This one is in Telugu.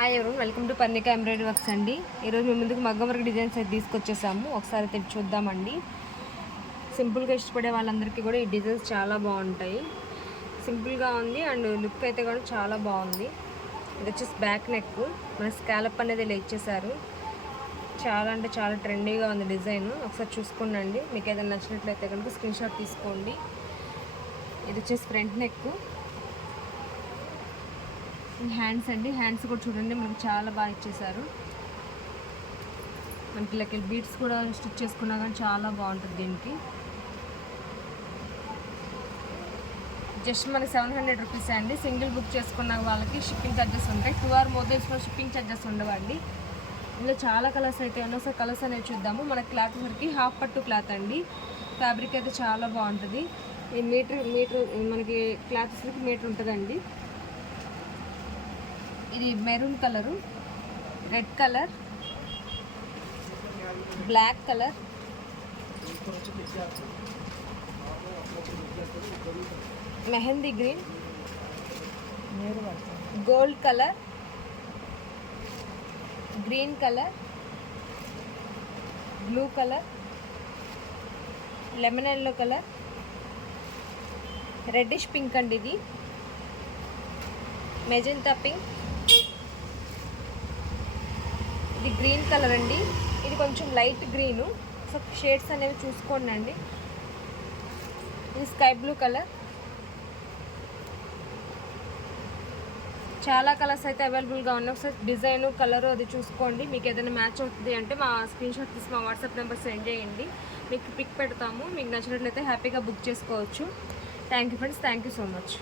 హాయ్ ఎవరు welcome to Parnika embroidery works అండి. ఈరోజు మేము ముందుకు మగ్గం వర్క్ డిజైన్స్ అయితే తీసుకొచ్చేసాము. ఒకసారి అయితే చూద్దామండి. సింపుల్గా ఇష్టపడే వాళ్ళందరికీ కూడా ఈ డిజైన్స్ చాలా బాగుంటాయి. సింపుల్గా ఉంది అండ్ లుక్ అయితే కూడా చాలా బాగుంది. ఇది వచ్చేసి బ్యాక్ నెక్, మన స్కాలప్ అనేది ఇలా ఇచ్చేసారు. చాలా అంటే చాలా ట్రెండీగా ఉంది డిజైన్. ఒకసారి చూసుకోండి. మీకు ఏదైనా నచ్చినట్లయితే కనుక స్క్రీన్ షాట్ తీసుకోండి. ఇది వచ్చేసి ఫ్రంట్ నెక్, హ్యాండ్స్ అండి. హ్యాండ్స్ కూడా చూడండి, మనకి చాలా బాగా ఇచ్చేసారు. మనకి ఇలా బీడ్స్ కూడా స్టిచ్ చేసుకున్నా కానీ చాలా బాగుంటుంది. దీనికి జస్ట్ మనకి 700 రూపీస్ అండి. సింగిల్ బుక్ చేసుకున్న వాళ్ళకి షిప్పింగ్ ఛార్జెస్ ఉంటాయి. 2 ఆర్ మోర్ డేస్లో షిప్పింగ్ ఛార్జెస్ ఉండవండి. ఇందులో చాలా కలర్స్ అయితే ఉన్నాయి. ఒకసారి కలర్స్ అనేవి చూద్దాము. మన క్లాత్ సరికి హాఫ్ పట్టు క్లాత్ అండి. ఫ్యాబ్రిక్ అయితే చాలా బాగుంటుంది. ఈ మీటర్ మనకి క్లాత్ సరికి మీటర్ ఉంటుందండి. ఇది maroon colour, red colour, black colour, mehndi green, gold colour, green colour, blue colour, lemon yellow colour, reddish pink అండి. ఇది మెజెంతా పింక్, ఇది గ్రీన్ కలర్ అండి. ఇది కొంచెం లైట్ గ్రీను, సో షేడ్స్ అనేవి చూసుకోండి అండి. ఇది స్కై బ్లూ కలర్. చాలా కలర్స్ అయితే అవైలబుల్గా ఉన్నాయి. ఒకసారి డిజైన్ కలర్ అది చూసుకోండి. మీకు ఏదైనా మ్యాచ్ అవుతుంది అంటే మా స్క్రీన్ షాట్ తీసి మా వాట్సాప్ నెంబర్ సెండ్ చేయండి. మీకు పిక్ పెడతాము. మీకు నచ్చినట్లయితే హ్యాపీగా బుక్ చేసుకోవచ్చు. Thank you friends, thank you so much.